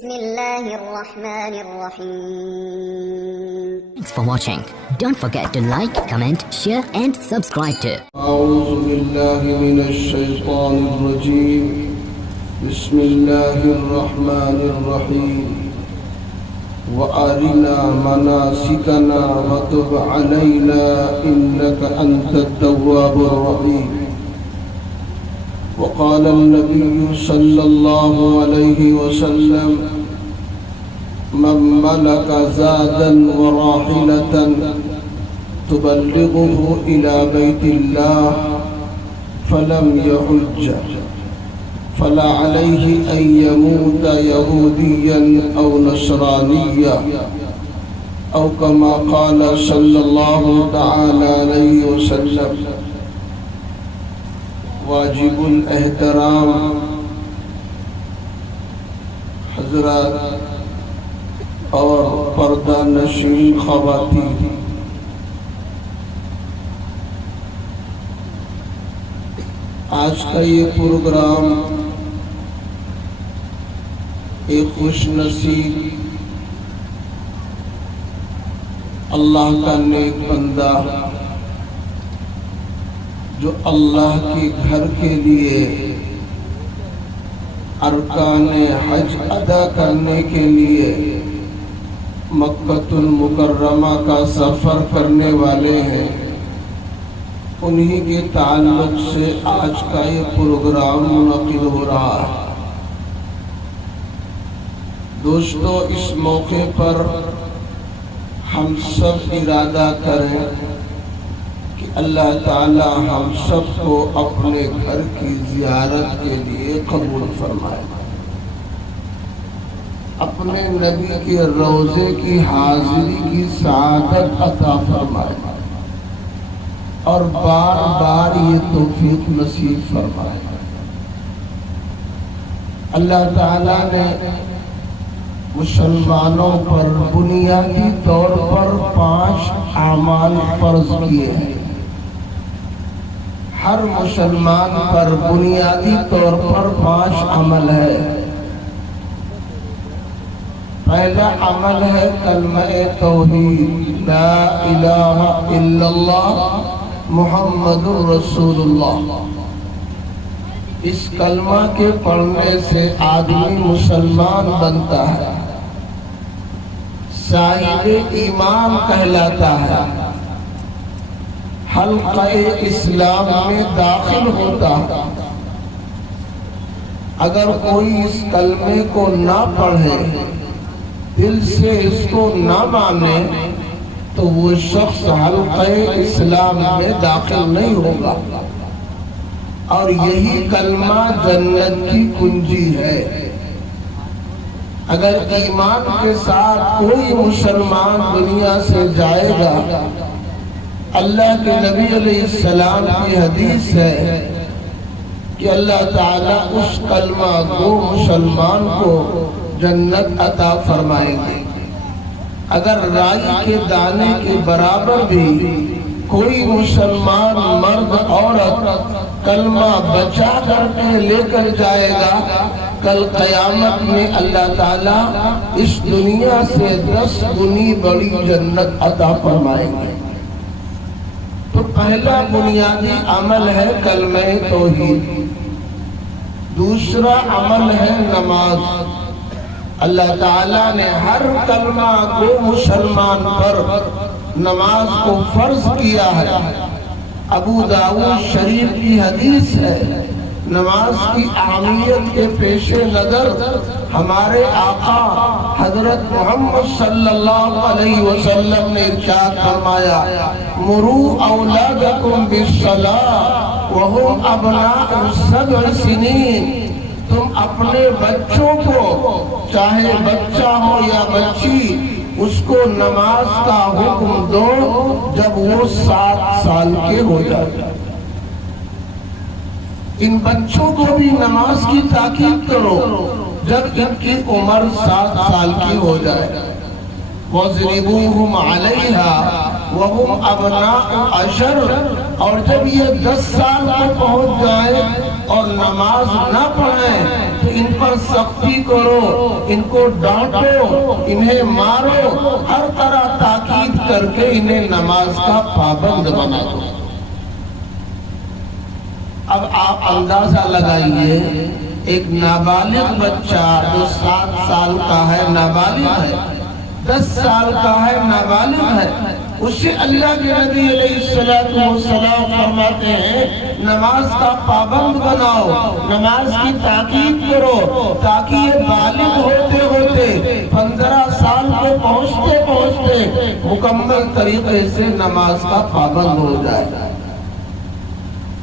بسم الله الرحمن الرحيم. Thanks for watching. Don't forget to like, comment, share and subscribe to. أعوذ بالله من الشيطان الرجيم. بسم الله الرحمن الرحيم. وأرنا مناسكنا وتب علينا إنك أنت التواب الرحيم. وقال النبي صلى الله عليه وسلم: من ملك زادا وراحلة تبلغه إلى بيت الله فلم يحج فلا عليه أن يموت يهوديا أو نصرانيا أو كما قال صلى الله تعالى عليه وسلم. واجب الاحترام حضرات اور پردہ نشین خواتین، آج کا یہ پروگرام ایک خوش نصیب اللہ کا نیک بندہ جو اللہ کے گھر کے لیے ارکان حج ادا کرنے کے لیے مکہ المکرمہ کا سفر کرنے والے ہیں، انہی کے تعلق سے آج کا یہ پروگرام منعقد ہو رہا ہے۔ دوستو، اس موقع پر ہم سب ارادہ کریں کہ اللہ تعالی ہم سب کو اپنے گھر کی زیارت کے لیے قبول فرمائے، اپنے نبی کے روضے کی حاضری کی سعادت عطا فرمائے اور بار بار یہ توفیق نصیب فرمائے۔ اللہ تعالیٰ نے مسلمانوں پر بنیادی طور پر 5 اعمال فرض کیے ہیں۔ ہر مسلمان پر بنیادی طور پر 5 عمل ہے۔ پہلا عمل ہے کلمہ توحید، لا الہ الا اللہ محمد رسول اللہ۔ اس کلمہ کے پڑھنے سے آدمی مسلمان بنتا ہے، صاحب ایمان کہلاتا ہے، حلقہ اسلام میں داخل ہوتا ہے۔ اگر کوئی اس کلمے کو نہ پڑھے، دل سے اس کو نہ مانے، تو وہ شخص حلقہ اسلام میں داخل نہیں ہوگا، اور یہی کلمہ جنت کی کنجی ہے۔ اگر ایمان کے ساتھ کوئی مسلمان دنیا سے جائے گا، اللہ کے نبی علیہ السلام کی حدیث ہے کہ اللہ تعالیٰ اس کلمہ کو مسلمان کو جنت عطا فرمائیں گے۔ اگر رائی کے دانے کے برابر بھی کوئی مسلمان مرد عورت کلمہ بچا کر کے لے کر جائے گا، کل قیامت میں اللہ تعالیٰ اس دنیا سے 10 گنی بڑی جنت عطا فرمائیں گے۔ تو پہلا بنیادی عمل ہے کلمہ توحید۔ دوسرا عمل ہے نماز۔ اللہ تعالیٰ نے ہر کلمہ کو مسلمان پر نماز کو فرض کیا ہے۔ ابو داؤد شریف کی حدیث ہے، نماز کی اہمیت کے پیش نظر ہمارے آقا حضرت محمد صلی اللہ علیہ وسلم نے ارشاد فرمایا: مروا اولادکم بالصلاۃ وهم ابناء 7 سنین۔ تم اپنے بچوں کو، چاہے بچہ ہو یا بچی، اس کو نماز کا حکم دو جب وہ 7 سال کے ہو جائے۔ ان بچوں کو بھی نماز کی تاکید کرو جب ان کی عمر 7 سال کی ہو جائے۔ وَاضْرِبُوهُمْ عَلَيْهَا وَهُمْ أَبْنَاءُ 10، اور جب یہ 10 سال پر پہنچ جائے اور نماز نہ پڑھیں تو ان پر سختی کرو، ان کو ڈانٹو، انہیں مارو، ہر طرح تاکید کر کے انہیں نماز کا پابند بنا دو۔ اب آپ اندازہ لگائیے، ایک نابالغ بچہ جو 7 سال کا ہے نابالغ ہے، 10 سال کا ہے نابالغ ہے، اسے اللہ کے نبی علیہ السلام فرماتے ہیں نماز کا پابند بناؤ، نماز کی تاکید کرو، تاکہ یہ بالغ ہوتے ہوتے 15 سال کو پہنچتے پہنچتے مکمل طریقے سے نماز کا پابند ہو جائے۔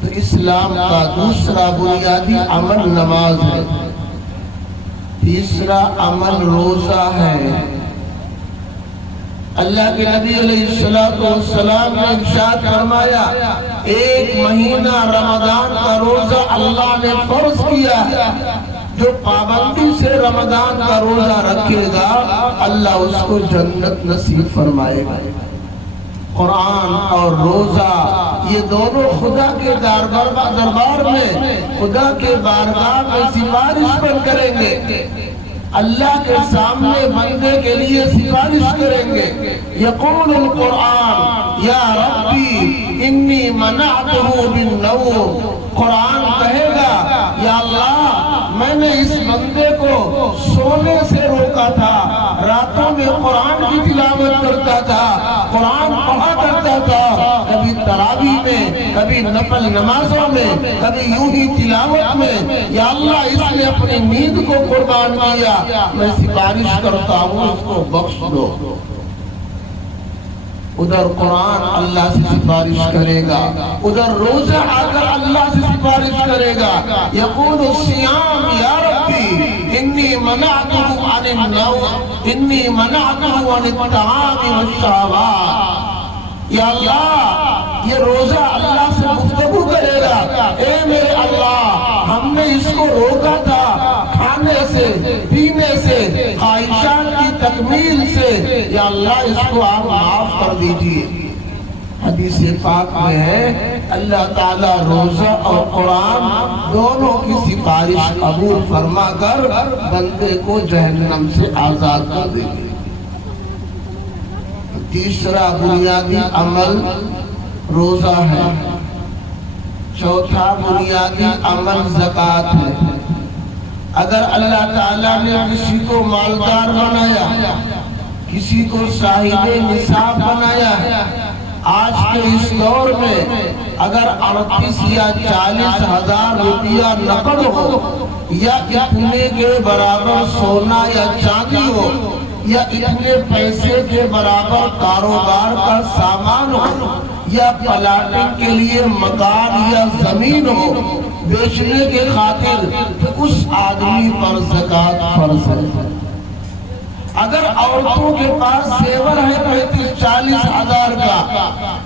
تو اسلام کا دوسرا بنیادی عمل نماز ہے، تیسرا عمل روزہ ہے۔ اللہ کے نبی علیہ السلام نے ارشاد فرمایا 1 مہینہ رمضان کا روزہ اللہ نے فرض کیا ہے، جو پابندی سے رمضان کا روزہ رکھے گا اللہ اس کو جنت نصیب فرمائے گا۔ قرآن اور روزہ یہ دونوں خدا کے دربار میں، خدا کے بارگاہ میں سفارش پر کریں گے، اللہ کے سامنے بندے کے لیے سفارش کریں گے۔ یقول القرآن یا ربی انی منعتہ بالنوم، قرآن کہے گا یا اللہ میں نے اس بندے کو سونے سے روکا تھا، راتوں میں قرآن کی تلاوت کرتا تھا، قرآن پڑھا کرتا تھا، کبھی تراویح میں، کبھی نفل نمازوں میں، کبھی یوں ہی تلاوت میں، یا اللہ اس نے اپنی نیند کو قربان کیا، میں سفارش کرتا ہوں اس کو بخش دو۔ ادھر قرآن اللہ سے سفارش کرے گا، ادھر روزہ آ کر اللہ سے سفارش کرے گا۔ یقول الصیام یا ربی انی منعتہ عن النوم، انی منعتہ عن الطعام والشہوات۔ یا اللہ یہ روزہ اللہ سے گفتگو کرے گا، اے میرے اللہ ہم نے اس کو روکا تھا کھانے سے، پینے سے، خواہشات کی تکمیل سے، یا اللہ اس کو آپ معاف کر دیجئے۔ حدیث پاک میں ہے اللہ تعالیٰ روزہ اور قرآن دونوں کی سفارش قبول فرما کر بندے کو جہنم سے آزاد کر دے گے۔ تیسرا بنیادی عمل روزہ ہے، چوتھا بنیادی عمل زکوٰۃ ہے۔ اگر اللہ تعالیٰ نے کسی کو مالدار بنایا، کسی کو صاحب نصاب بنایا، آج کے اس دور میں اگر 38 یا 40 ہزار روپیہ نقد ہو، یا اتنے کے برابر سونا یا چاندی ہو، یا اتنے پیسے کے برابر کاروبار کا سامان ہو، یا پلاٹنگ کے لیے مکان یا زمین ہو بیچنے کے خاطر، تو اس آدمی پر زکوٰۃ فرض ہے۔ اگر عورتوں کے پاس زیور ہے 35-40 ہزار کا،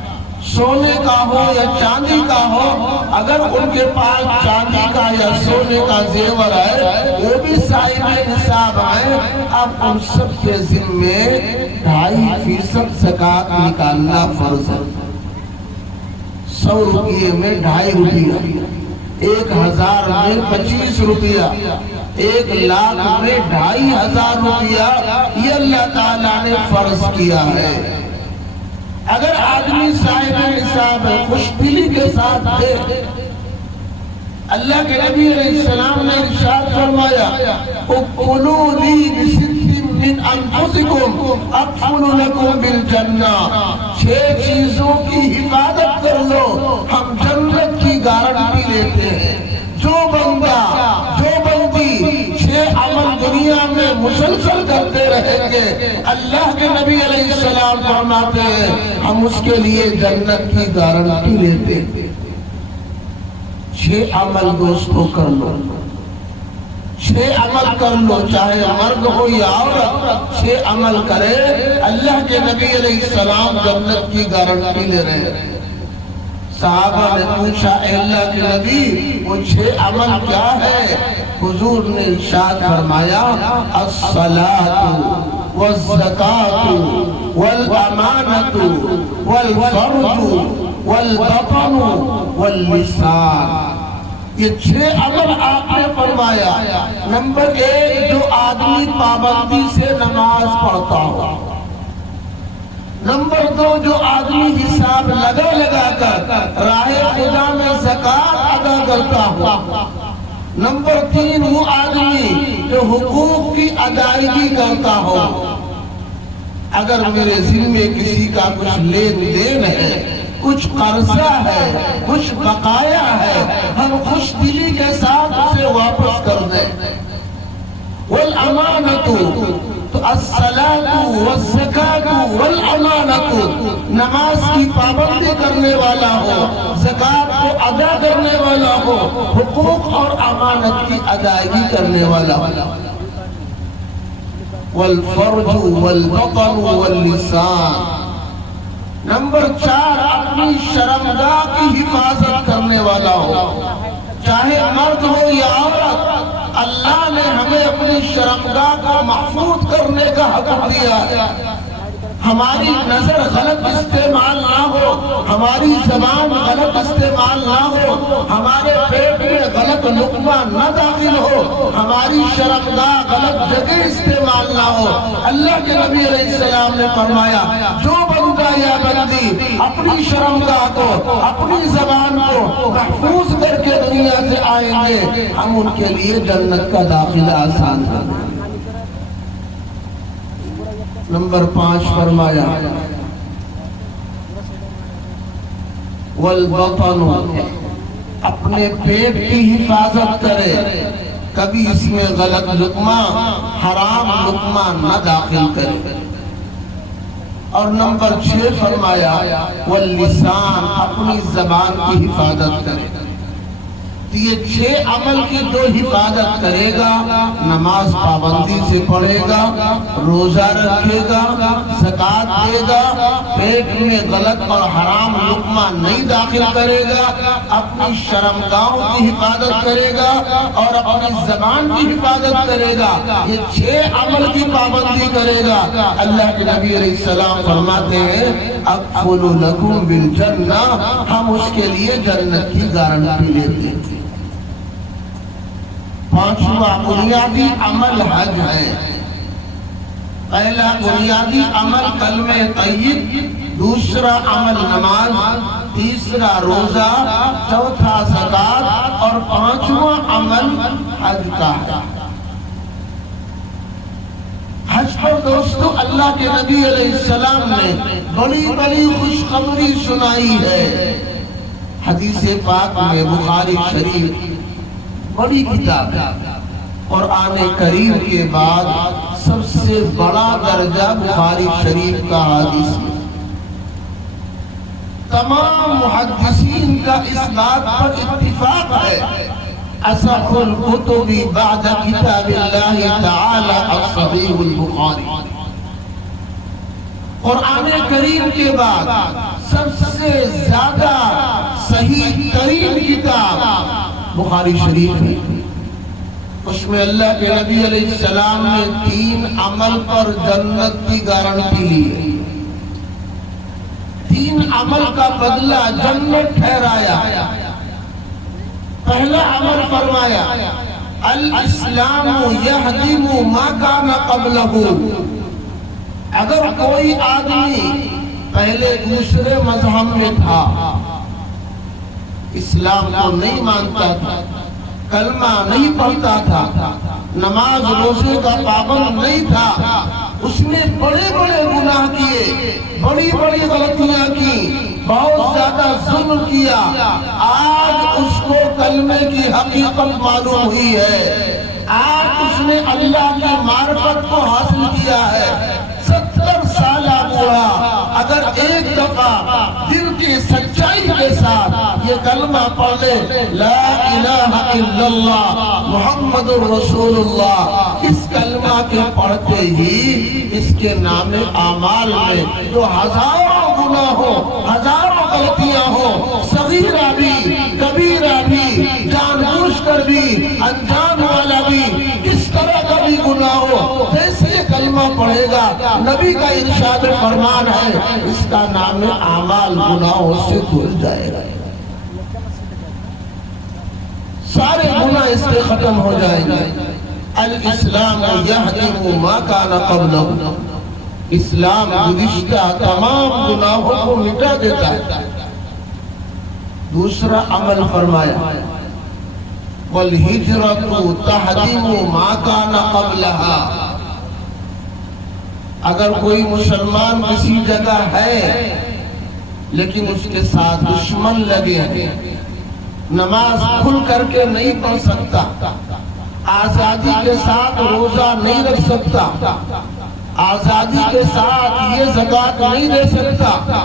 سونے کا ہو یا چاندی کا ہو، اگر ان کے پاس چاندی کا یا سونے کا زیور ہے وہ بھی صاحب نصاب ہے، اب ان سب کے ذمے 2.5% زکوٰۃ نکالنا فرض ہے۔ 100 روپیے میں 2.5 روپیہ، 1000 میں 25 روپیہ، 1,00,000 میں 2,500 روپیہ، یہ اللہ تعالیٰ نے فرض کیا ہے۔ اگر آدمی صاحب نصاب ہے، خوش دلی کے ساتھ دے، اللہ کے نبی علیہ السلام نے ارشاد فرمایا اکلوا لی بست من انفسکم اکفل لکم بالجنہ، 6 چیزوں کی حفاظت کر لو ہم جنت کی گارنٹی لیتے ہیں۔ جو بندہ جو بندی 6 عمل دنیا میں مسلسل کرتے رہیں گے، اللہ کے نبی علیہ السلام فرماتے ہیں ہم اس کے لیے جنت کی گارنٹی لیتے ہیں۔ 6 عمل دوستو کر لو، 6 عمل کر لو، چاہے مرد ہو یا عورت، 6 عمل کرے، اللہ کے نبی علیہ السلام جنت کی گارنٹی لے رہے ہیں۔ صحابہ نے پوچھا اے اللہ کے نبی وہ 6 عمل کیا ہے؟ حضور نے ارشاد فرمایا الصلاۃ والزکاۃ والامانۃ والفرج والبطن واللسان، یہ 6 عمل آپ نے فرمایا۔ نمبر 1، جو آدمی پابندی سے نماز پڑھتا ہو۔ نمبر 2، جو آدمی حساب لگا کر راہ خدا میں زکوٰۃ ادا کرتا ہو۔ نمبر 3، وہ آدمی جو حقوق کی ادائیگی کرتا ہو۔ اگر میرے ذمے کسی کا کچھ لین دین ہے، کچھ قرضہ ہے، کچھ بقایا ہے، ہم خوش دلی کے ساتھ اسے واپس کر دیں۔ والامانۃ، تو الصلاۃ والزکاۃ والامانۃ، نماز کی پابندی کرنے والا ہو، زکوٰۃ کو ادا کرنے والا ہو، حقوق اور امانت کی ادائیگی کرنے والا ہو۔ والفرج والبطن واللسان، نمبر 4، اپنی شرمگاہ کی حفاظت کرنے والا ہو، چاہے مرد ہو یا عورت۔ اللہ نے ہمیں اپنی شرمگاہ کو محفوظ کرنے کا حق دیا۔ ہماری نظر غلط استعمال نہ ہو، ہماری زبان غلط استعمال نہ ہو، ہمارے پیٹ میں غلط لقمہ نہ داخل ہو، ہماری شرمگاہ غلط جگہ استعمال نہ ہو۔ اللہ کے نبی علیہ السلام نے فرمایا، جو بندہ یا بندی اپنی شرمگاہ کو، اپنی زبان کو محفوظ کر کے دنیا سے آئیں گے، ہم ان کے لیے جنت کا داخلہ آسان کر دیں۔ نمبر 5 فرمایا، والبطن، اپنے پیٹ کی حفاظت کرے، کبھی اس میں غلط لقمہ، حرام لقمہ نہ داخل کرے۔ اور نمبر 6 فرمایا، واللسان، اپنی زبان کی حفاظت کرے۔ یہ 6 عمل کی جو حفاظت کرے گا، نماز پابندی سے پڑھے گا، روزہ رکھے گا، زکوٰۃ دے گا، پیٹ میں غلط اور حرام لقمہ نہیں داخل کرے گا، اپنی شرمگاہوں کی حفاظت کرے گا اور اپنی زبان کی حفاظت کرے گا، یہ 6 عمل کی پابندی کرے گا، اللہ کے نبی علیہ السلام فرماتے ہیں، اکفل لکم بالجنہ، ہم اس کے لیے جنت کی گارنٹی لیتے ہیں۔ 5واں بنیادی عمل حج ہے۔ پہلا بنیادی عمل کلمہ طیب، دوسرا عمل نماز، تیسرا روزہ، چوتھا زکوٰۃ اور 5واں عمل حج کا ہے۔ حج پر دوستو اللہ کے نبی علیہ السلام نے بڑی بڑی خوشخبری سنائی ہے۔ حدیث پاک میں بخاری شریف بڑی کتاب ہے، قرآن کریم کے بعد سب سے بڑا درجہ بخاری شریف کا حدیث ہے۔ تمام محدثین کا اس بات پر اتفاق ہے، اصح الکتب بعد کتاب اللہ تعالی الصحیح البخاری، قرآن کریم کے بعد سب سے زیادہ صحیح ترین کتاب بخاری شریف ہے۔ اس میں اللہ کے نبی علیہ السلام نے 3 عمل پر جنت کی گارنٹی لی ہے، 3 عمل کا بدلہ جنت ٹھہرایا۔ پہلا عمل فرمایا، الاسلام یہدم ما کان قبلہ، اگر کوئی آدمی پہلے دوسرے مذہب میں تھا، اسلام کو نہیں مانتا تھا، کلمہ نہیں پڑھتا تھا، نماز روزے کا پابند نہیں تھا، اس نے بڑے بڑے گناہ کیے، بڑی بڑی غلطیاں کی، بہت زیادہ ظلم کیا، آج اس کو کلمے کی حقیقت معلوم ہوئی ہے، آج اس نے اللہ کی معرفت کو حاصل کیا ہے۔ 70 سالہ بوڑھا اگر ایک دفعہ دل کی سچائی کے ساتھ یہ کلمہ پڑھ لے، لا الہ الا اللہ محمد رسول اللہ، اس کلمہ کے پڑھتے ہی اس کے نام اعمال میں جو ہزاروں گناہ ہو، ہزاروں غلطیاں ہو، صغیرہ بھی کبیرہ بھی، جان بوجھ کر بھی انجان والا بھی، اس طرح کا بھی گناہ ہو، جیسے کلمہ پڑھے گا، نبی کا ارشاد فرمان ہے، اس کا نام اعمال گناہوں سے دھل جائے گا۔ سارے گناہ اس سے ختم ہو جائیں گے۔ الاسلام یہدم ما کان قبلہ، اسلام گزشتہ تمام گناہوں کو مٹا دیتا ہے۔ دوسرا عمل فرمایا والہجرۃ تہدم ما کان قبلہا، اگر کوئی مسلمان کسی جگہ ہے لیکن اس کے ساتھ دشمن لگے ہیں، نماز کھل کر کے نہیں پڑھ سکتا، آزادی کے ساتھ روزہ نہیں رکھ سکتا، آزادی کے ساتھ یہ زکوٰۃ نہیں دے سکتا،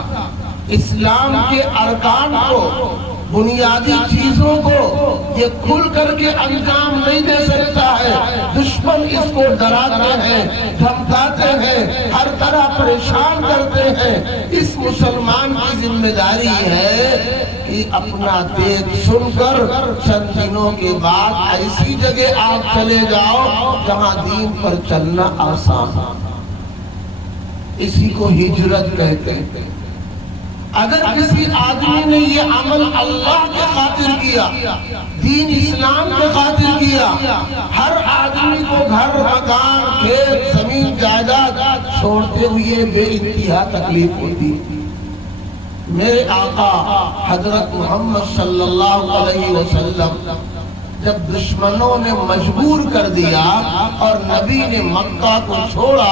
اسلام کے ارکان کو، بنیادی چیزوں کو یہ کھل کر کے انجام نہیں دے سکتا ہے، دشمن اس کو ڈراتے ہیں، دھمکاتے ہیں، ہر طرح پریشان کرتے ہیں، اس مسلمان کی ذمہ داری ہے کہ اپنا دیکھ سن کر چند دنوں کے بعد ایسی جگہ آپ چلے جاؤ جہاں دین پر چلنا آسان ہے۔ اسی کو ہجرت کہتے ہیں۔ اگر کسی آدمی نے یہ عمل اللہ کے خاطر کیا، دین اسلام کے خاطر کیا، ہر آدمی کو گھر مکان کھیت زمین جائیداد چھوڑتے ہوئے بے انتہا تکلیف ہوتی۔ میرے آقا حضرت محمد صلی اللہ علیہ وسلم جب دشمنوں نے مجبور کر دیا اور نبی نے مکہ کو چھوڑا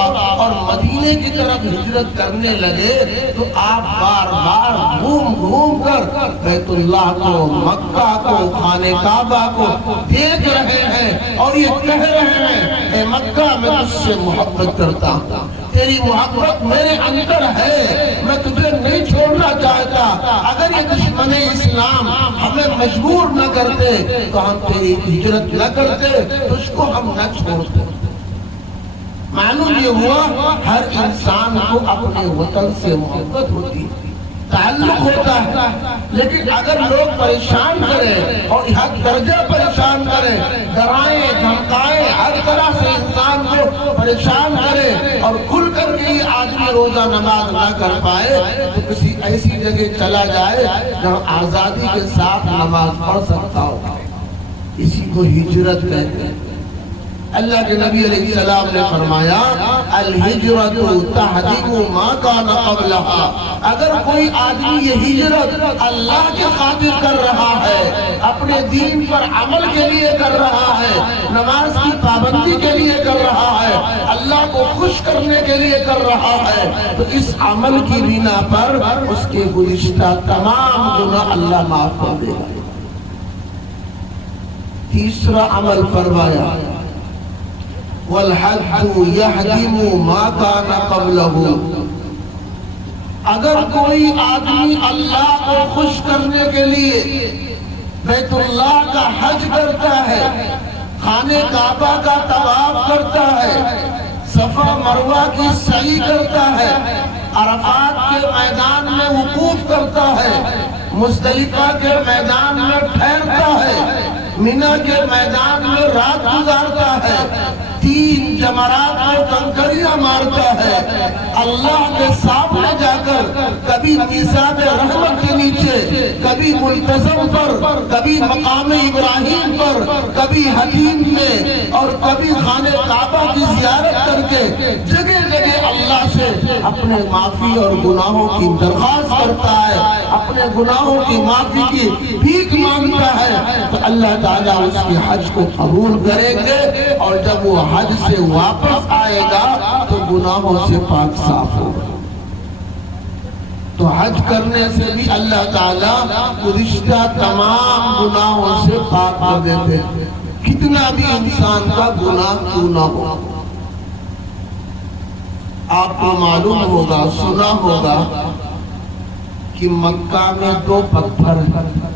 اور مدینے کی طرف ہجرت کرنے لگے تو آپ بار بار گھوم گھوم کر بیت اللہ کو، مکہ کو، خانہ کعبہ کو دیکھ رہے ہیں اور یہ کہہ رہے ہیں اے مکہ میں تجھ سے محبت کرتا ہوں، تیری محبت میرے اندر ہے، میں تجھے نہیں چھوڑنا چاہتا، اگر یہ دشمن اسلام ہمیں مجبور نہ کرتے تو ہم تیری ہجرت نہ کرتے، تجھ کو ہم نہ چھوڑتے۔ معلوم یہ ہوا ہر انسان کو اپنے وطن سے محبت ہوتی ہے، تعلق ہوتا ہے، لیکن اگر لوگ پریشان کریں اور حد درجہ پریشان کریں، ڈرائیں، دھمکائیں، ہر طرح سے انسان کو پریشان کریں اور کھل کر کے یہ آدمی روزہ نماز نہ کر پائے تو کسی ایسی جگہ چلا جائے جہاں آزادی کے ساتھ نماز پڑھ سکتا ہو، اسی کو ہجرت کہتے ہیں۔ اللہ کے نبی علیہ السلام نے فرمایا الہجرۃ تہدم ما کان قبلہا، اگر کوئی آدمی یہ ہجرت اللہ کے خاطر کر رہا ہے، اپنے دین پر عمل کے لیے کر رہا ہے، نماز کی پابندی کے لیے کر رہا ہے، اللہ کو خوش کرنے کے لیے کر رہا ہے، تو اس عمل کی بنا پر اس کے گزشتہ تمام گناہ اللہ معاف کر دے گا۔ تیسرا عمل فرمایا والحج یہدم ما کان قبلہ، اگر کوئی آدمی اللہ کو خوش کرنے کے لیے بیت اللہ کا حج کرتا ہے، خانہ کعبہ کا طواف کرتا ہے، صفا مروہ کی سعی کرتا ہے، عرفات کے میدان میں وقوف کرتا ہے، مزدلفہ کے میدان میں ٹھہرتا ہے، منی کے میدان میں رات گزارتا ہے، 3 جمرات میں کنکریاں مارتا ہے، اللہ کے سامنے جا کر کبھی میزاب رحمت کے نیچے، کبھی ملتزم پر، کبھی مقام ابراہیم پر، کبھی حتیم میں اور کبھی خانہ کعبہ کی زیارت کر کے جگہ جگہ اللہ سے اپنے معافی اور گناہوں کی درخواست کرتا ہے، اپنے گناہوں کی معافی کی بھیک مانگتا ہے، تو اللہ تعالیٰ اس کے حج کو قبول کریں گے اور جب وہ حج سے واپس آئے گا تو گناہوں سے پاک صاف ہوگا۔ تو حج کرنے سے بھی اللہ تعالیٰ گزشتہ تمام گناہوں سے پاک کر دیتے ہیں، کتنا بھی انسان کا گناہ کیوں نہ ہو۔ آپ کو معلوم ہوگا، سنا ہوگا کہ مکہ میں 2 پتھر ہیں،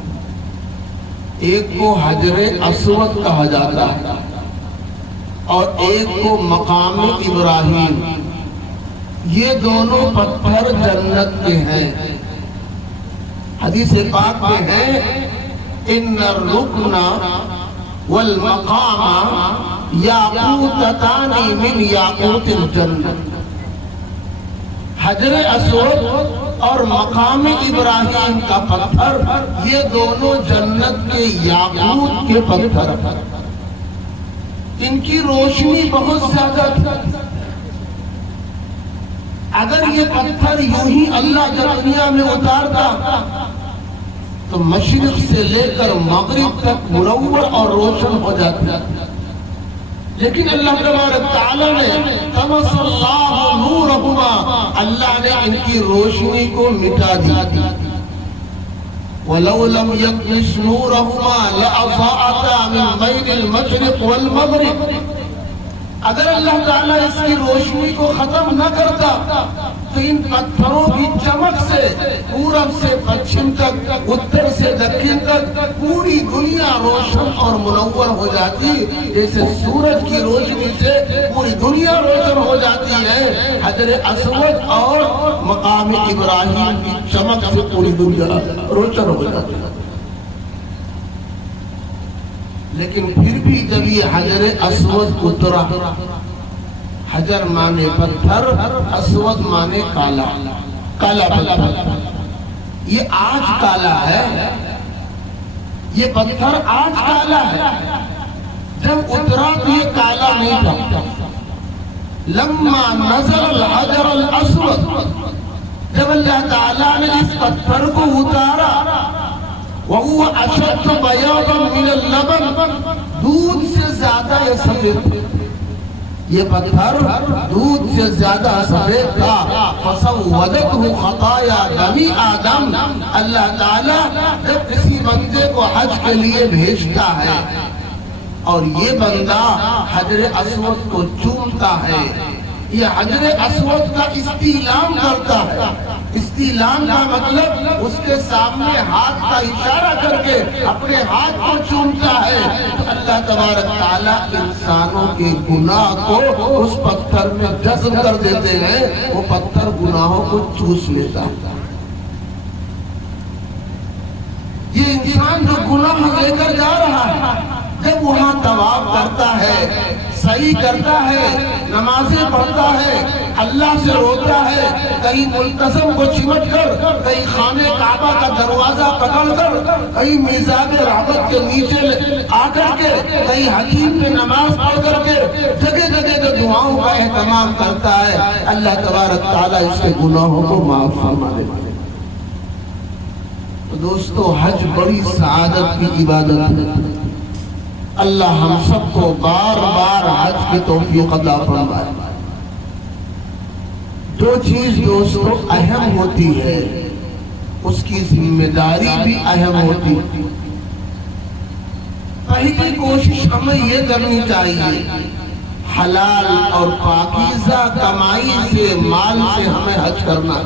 ایک کو حجر اسود کہا جاتا ہے اور ایک کو مقام ابراہیم، یہ دونوں پتھر جنت کے ہیں۔ حدیث پاک میں ہے ان الرکن والمقام یاقوتتان من یاقوت الجنہ، حجر اسود اور مقام ابراہیم کا پتھر، یہ دونوں جنت کے یاقوت کے پتھر، ان کی روشنی بہت زیادہ تھی۔ اگر یہ پتھر یوں ہی اللہ جب دنیا میں اتارتا تو مشرق سے لے کر مغرب تک منور اور روشن ہو جاتا، لیکن اللہ تبارک تعالیٰ نے طمس اللہ نورہما، اللہ نے ان کی روشنی کو مٹا دیا۔ وَلَوْ لَمْ يَطْمِسْ نُورَهُمَا لَأَضَاءَتَا مِنْ بَيْنِ الْمَشْرِقِ وَالْمَغْرِبِ، اگر اللہ تعالیٰ اس کی روشنی کو ختم نہ کرتا تو ان پتھروں کی چمک سے پورب سے پچھم تک، اتر سے دکن تک پوری دنیا روشن اور منور ہو جاتی، جیسے سورج کی روشنی سے پوری دنیا روشن ہو جاتی ہے، حجر اسود اور مقام ابراہیم کی چمک سے پوری دنیا روشن ہو جاتی ہے۔ لیکن پھر بھی جب یہ حجر اسود اترا، حجر مانے پتھر، اسود مانے کالا، کالا پتھر، یہ آج کالا ہے، یہ پتھر آج کالا ہے، جب اترا تو یہ کالا نہیں تھا۔ لما نزل الحجر الاسود، جب اللہ تعالیٰ نے اس پتھر کو اتارا، وَهُوَ أَشَدُّ بَيَاضًا مِنَ اللَّبَنِ، دودھ سے زیادہ یہ سفید، یہ پتھر دودھ سے زیادہ سفید تھا۔ فَسَوَّدَتْهُ خَطَايَا بَنِي آدَمَ، اللہ تعالیٰ جب کسی بندے کو حج کے لیے بھیجتا ہے اور یہ بندہ حجر اسود کو چومتا ہے، یہ حجر اسود کا استعلام کرتا ہے۔ استعلام کا مطلب اس کے سامنے ہاتھ کا اشارہ کر کے اپنے ہاتھ کو چومتا ہے، تو اللہ تبارک تعالیٰ انسانوں کے گناہ کو اس پتھر میں جذب کر دیتے ہیں، وہ پتھر گناہوں کو چوس لیتا ہے۔ یہ انسان جو گناہ لے کر جا رہا ہے، جب وہاں طواف کرتا ہے، سعی کرتا ہے، نمازیں پڑھتا ہے، اللہ سے روتا ہے، کہیں ملتزم کو چمٹ کر، کہیں خانہ کعبہ کا دروازہ پکڑ کر، کہیں میزاب رحمت کے نیچے آ کر کے، کہیں حکیم پہ نماز پڑھ کر کے، جگہ جگہ جو دعاؤں کا اہتمام کرتا ہے، اللہ تبارک تعالیٰ اس کے گناہوں کو معاف فرما دیتا ہے۔ تو دوستو، حج بڑی سعادت کی عبادت ہے۔ اللہ ہم سب کو بار بار حج کی توفیق عطا فرمائے۔ جو چیز دوستو اہم ہوتی ہے اس کی ذمہ داری بھی اہم ہوتی ہے۔ پہلی کوشش ہمیں یہ کرنی چاہیے، حلال اور پاکیزہ کمائی سے، مال سے ہمیں حج کرنا۔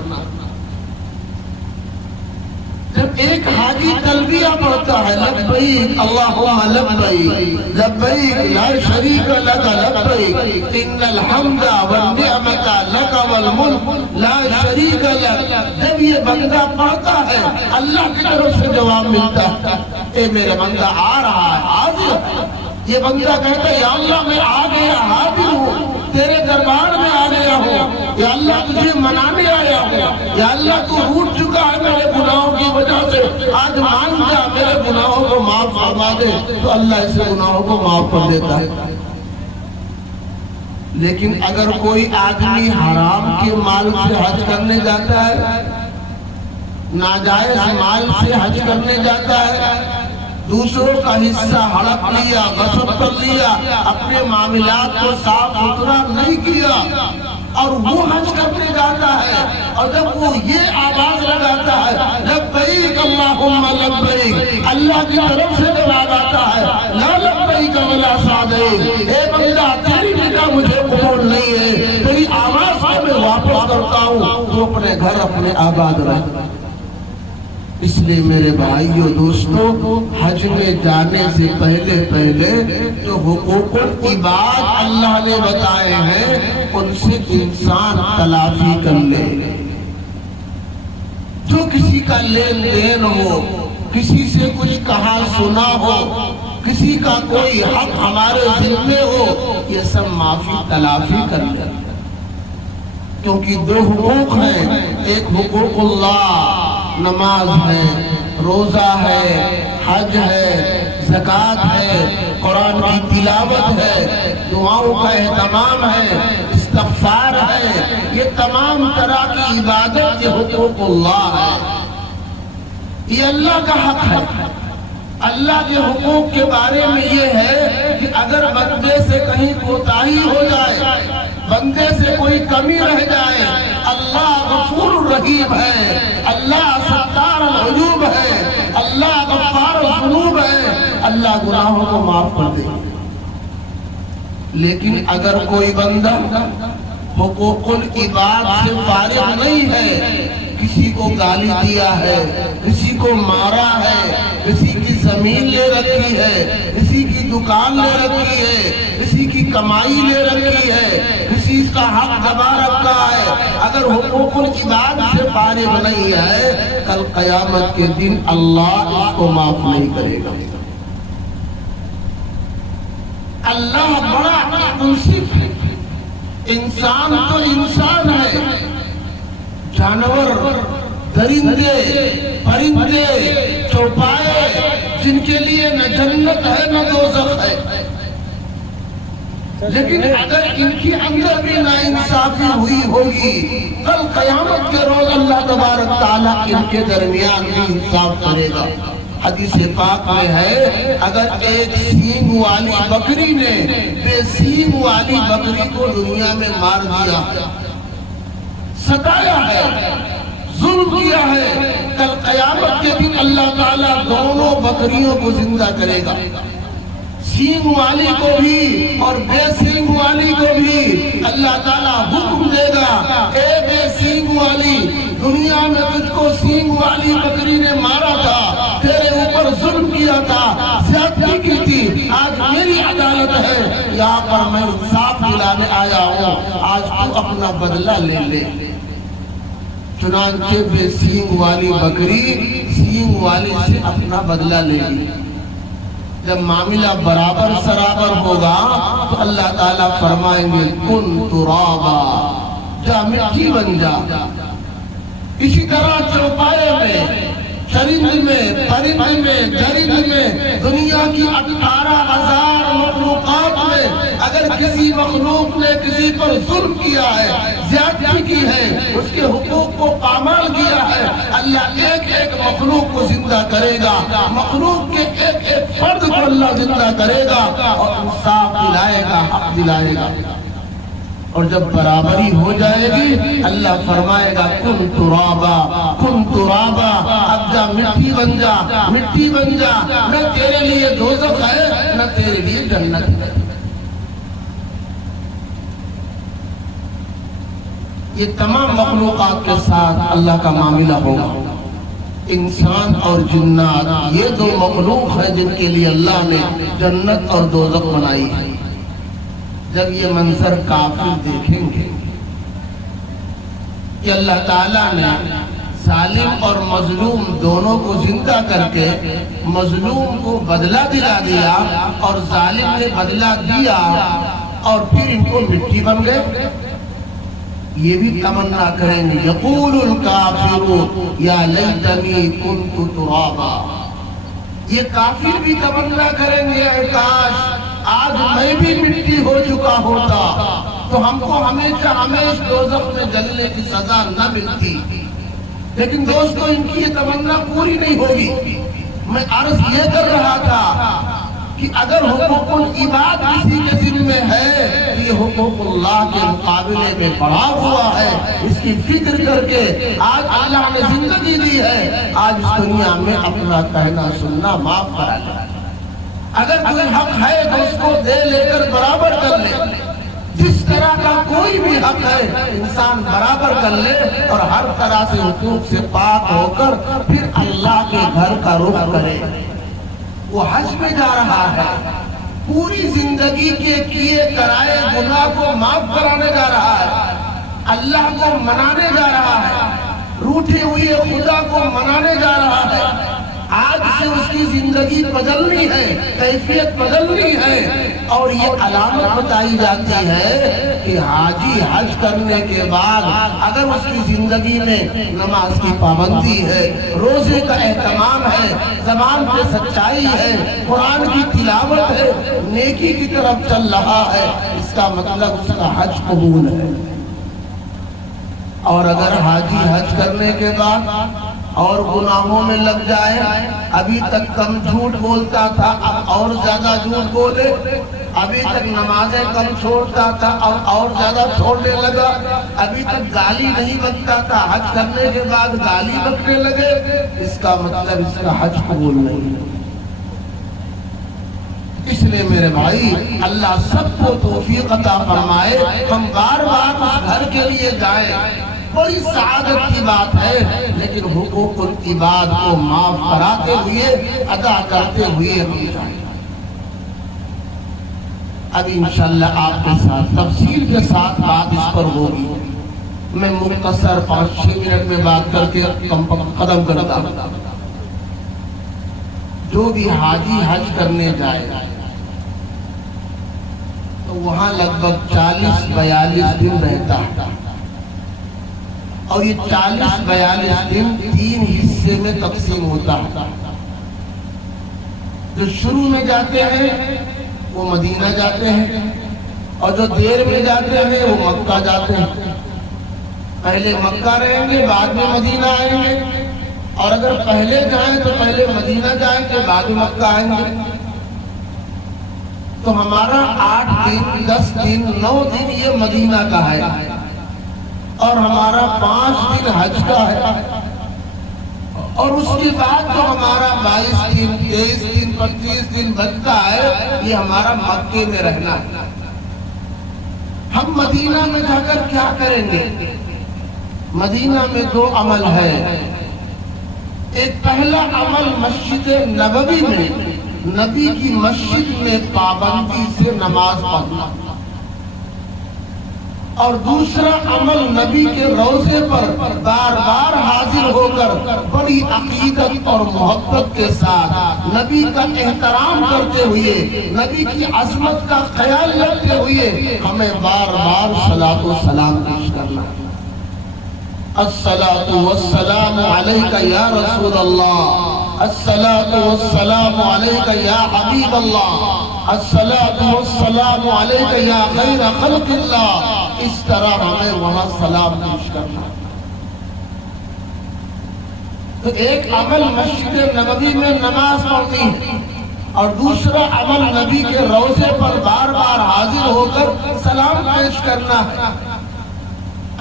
جب ایک حاجی تلبیہ پڑھتا ہے، لبیک اللہم لبیک لبیک لا شریک لک لبیک ان الحمد والنعمت لک والملک لا شریک لک، جب یہ بندہ پڑھتا ہے اللہ کی طرف سے جواب ملتا ہے، اے میرا بندہ آ رہا ہے، حاضر ہے۔ یہ بندہ کہتا ہے، یا اللہ میں آ گیا، حاضر ہوں، تیرے دربار میں آ گیا ہوں، یا اللہ تجھے منانے آیا ہوں، یا اللہ تو روٹ چکا ہے میرے گناہوں کی وجہ سے، آج مان جا، میرے گناہوں کو معاف فرما دے، تو اللہ اس گناہوں کو معاف کر دیتا ہے۔ لیکن اگر کوئی آدمی حرام کے مال سے حج کرنے جاتا ہے، ناجائز مال سے حج کرنے جاتا ہے، دوسروں کا حصہ ہڑپ لیا، غصب کر لیا، اپنے معاملات کو صاف ستھرا نہیں کیا، اور وہ حج کرنے جاتا ہے، اور جب وہ یہ آواز لگاتا ہے، لبیک اللہم لبیک، اللہ کی طرف سے جواب آتا ہے، لا لبیک ولا سعدیک، اے بندہ تیری نگاہ مجھے قبول نہیں ہے، تیری آواز کو میں واپس کرتا ہوں، تو اپنے گھر اپنے آباد رہے۔ اس لیے میرے بھائیو دوستو، حج میں جانے سے پہلے جو حقوق العباد اللہ نے بتائے ہیں ان سے انسان تلافی کر لے۔ جو کسی کا لین دین ہو، کسی سے کچھ کہا سنا ہو، کسی کا کوئی حق ہمارے ذمہ ہو، یہ سب معافی تلافی کر لے۔ کیونکہ دو حقوق ہیں، ایک حقوق اللہ نماز ہے، روزہ ہے، حج ہے، زکوٰۃ ہے، قرآن کی تلاوت ہے، دعاؤں کا اہتمام ہے، استغفار ہے، یہ تمام طرح کی عبادت یہ حقوق اللہ ہے، یہ اللہ کا حق ہے۔ اللہ کے حقوق کے بارے میں یہ ہے کہ اگر بندے سے کہیں کوتاہی ہو جائے، بندے سے کوئی کمی رہ جائے، اللہ غفور الرحیم ہے، اللہ ستار العیوب ہے، اللہ غفار الذنوب ہے، اللہ گناہوں کو معاف کر دے۔ لیکن اگر کوئی بندہ حقوق العباد سے فارغ نہیں ہے، کسی کو گالی دیا ہے، کسی کو مارا ہے، کسی کی زمین لے رکھی ہے، کسی کی دکان لے رکھی ہے، کسی کی کمائی لے رکھی ہے، کسی کا حق دبا رکھا ہے، اگر حقوق العباد سے فارغ نہیں ہے، کل قیامت کے دن اللہ اس کو معاف نہیں کرے گا۔ اللہ بڑا منصف ہے، انسان تو انسان ہے، جانور، درندے، پرندے، چوپائے، جن کے لیے نہ جنت ہے نہ دوزخ ہے، لیکن اگر ان کے اندر بھی ناانصافی ہوئی ہوگی، کل قیامت کے روز اللہ تبارک تعالیٰ ان کے درمیان بھی انصاف کرے گا۔ حدیث پاک میں ہے، اگر ایک سینگ والی بکری نے بے سینگ والی بکری کو دنیا میں مار دیا، ستایا ہے، ظلم کیا ہے، کل قیامت کے دن اللہ تعالیٰ دونوں بکریوں کو زندہ کرے گا، سینگ والی کو بھی اور بے سینگ والی کو بھی۔ اللہ تعالیٰ حکم دے گا، اے بے سینگ والی، دنیا میں تجھ کو سینگ والی بکری نے مارا تھا، تیرے اوپر ظلم کیا تھا، زیادتی کی تھی، آج میری عدالت ہے، یہاں پر میں انصاف دلانے آیا ہوں، آج تو اپنا بدلہ لے لے۔ چنانچہ بے سینگ والی بکری سینگ والی سے اپنا بدلہ لے لی۔ جب معاملہ برابر سرابر ہوگا تو اللہ تعالیٰ فرمائیں گے کن ترابا، جا مٹی بن جا۔ اسی طرح چوپائے میں، چرند میں، پرند میں، درند میں، دنیا کی 18,000 مخلوقات میں اگر کسی مخلوق نے کسی پر ظلم کیا ہے، زیادتی کی ہے، اس کے حقوق کو پامال کیا ہے، اللہ ایک ایک مخلوق کو زندہ کرے گا، مخلوق کے ایک ایک فرد کو اللہ زندہ کرے گا اور انصاف دلائے گا، حق دلائے گا۔ اور جب برابری ہو جائے گی اللہ فرمائے گا کن ترابا، کن ترابا، اب جا مٹی بن جا، مٹی بن جا، نہ تیرے لیے دوزخ ہے نہ تیرے لیے جنت ہے۔ یہ تمام مخلوقات کے ساتھ اللہ کا معاملہ ہوگا۔ انسان اور جنات یہ دو مخلوق ہیں جن کے لیے اللہ نے جنت اور دوزخ بنائی ہے۔ جب یہ منظر کافر دیکھیں گے کہ اللہ تعالیٰ نے ظالم اور مظلوم دونوں کو زندہ کر کے مظلوم کو بدلہ دلا دیا اور ظالم نے بدلہ دیا اور پھر ان کو مٹی بن گئے، یہ بھی تمنا کریں گے یقول الکافر یا لیتنی کنت ترابا، یہ کافر بھی تمنا کریں گے اے کاش آج میں بھی مٹی ہو چکا ہوتا تو ہم کو ہمیشہ ہمیشہ دوزخ میں جلنے کی سزا نہ ملتی۔ لیکن دوستو ان کی یہ تمنا پوری نہیں ہوگی۔ میں عرض یہ کر رہا تھا کہ اگر حقوق العباد کسی کے ذمہ میں ہے یہ حقوق اللہ کے مقابلے میں بڑا ہوا ہے، اس کی فکر کر کے آج اللہ نے زندگی دی ہے، آج اس دنیا میں اپنا کہنا سننا معاف کرا لے۔ اگر کوئی حق ہے تو اس کو دے لے کر برابر کر لے، جس طرح کا کوئی بھی حق ہے انسان برابر کر لے اور ہر طرح سے حقوق سے پاک ہو کر پھر اللہ کے گھر کا رخ کرے۔ وہ حج میں جا رہا ہے، پوری زندگی کے کیے کرائے گناہ کو معاف کرانے جا رہا ہے، اللہ کو منانے جا رہا ہے، روٹے ہوئے خدا کو منانے جا رہا ہے۔ آج سے اس کی زندگی بدلنی ہے، کیفیت بدلنی ہے، اور یہ علامت بتائی جاتی ہے کہ حاجی حج کرنے کے بعد اگر اس کی زندگی میں نماز کی پابندی ہے، روزے کا اہتمام ہے، زبان پہ سچائی ہے، قرآن کی تلاوت ہے، نیکی کی طرف چل رہا ہے، اس کا مطلب اس کا حج قبول ہے۔ اور اگر حاجی حج کرنے کے بعد اور گناہوں میں لگ جائے، ابھی تک کم جھوٹ بولتا تھا اب اور زیادہ جھوٹ بولے، ابھی تک نمازیں کم چھوڑتا تھا اب اور زیادہ چھوڑنے لگا، ابھی تک گالی نہیں بکتا تھا حج کرنے کے بعد گالی بکنے لگے، اس کا مطلب اس کا حج قبول نہیں ہے۔ اس لیے میرے بھائی اللہ سب کو توفیق عطا فرمائے، ہم بار بار اس گھر کے لیے جائیں، بڑی سعادت کی بات ہے، لیکن حقوق کی بات کو معاف کراتے ہوئے، ادا کرتے ہوئے ہم جائیں۔ اب انشاءاللہ آپ کے ساتھ تفصیل کے ساتھ بات اس پر ہوگی، میں مختصر 5-6 منٹ میں بات کر کے ختم کرتا ہوں۔ جو بھی حاجی حج کرنے جائے تو وہاں لگ بھگ 40-42 دن رہتا ہے، اور یہ 40-42 دن 3 حصے میں تقسیم ہوتا ہے۔ جو شروع میں جاتے ہیں وہ مدینہ جاتے ہیں، اور جو دیر میں جاتے ہیں وہ مکہ جاتے ہیں۔ پہلے مکہ رہیں گے، بعد میں مدینہ آئیں گے، اور اگر پہلے جائیں تو پہلے مدینہ جائیں گے، بعد میں مکہ آئیں گے۔ تو ہمارا 8 دن 10 دن 9 دن یہ مدینہ کا ہے، اور ہمارا 5 دن حج کا ہے، اور اس کے بعد تو ہمارا 22 دن 23 دن 25 دن بچتا ہے، یہ ہمارا مکے میں رہنا ہے۔ ہم مدینہ میں جا کر کیا کریں گے؟ مدینہ میں 2 عمل ہے۔ ایک پہلا عمل مسجد نبوی میں، نبی کی مسجد میں پابندی سے نماز پڑھنا، اور دوسرا عمل نبی کے روضے پر بار بار حاضر ہو کر بڑی عقیدت اور محبت کے ساتھ نبی کا احترام کرتے ہوئے، نبی کی عظمت کا خیال رکھتے ہوئے ہمیں بار بار صلاۃ و سلام پیش کرنا ہے۔ الصلاۃ والسلام علیک یا رسول اللہ، الصلاۃ والسلام علیک یا حبیب اللہ، الصلاۃ والسلام علیک یا خیر خلق اللہ، اس طرح ہمیں وہاں سلام پیش کرنا۔ تو ایک عمل مسجد نبوی میں نماز پڑھنی، اور دوسرا عمل نبی کے روضے پر بار بار حاضر ہو کر سلام پیش کرنا ہے۔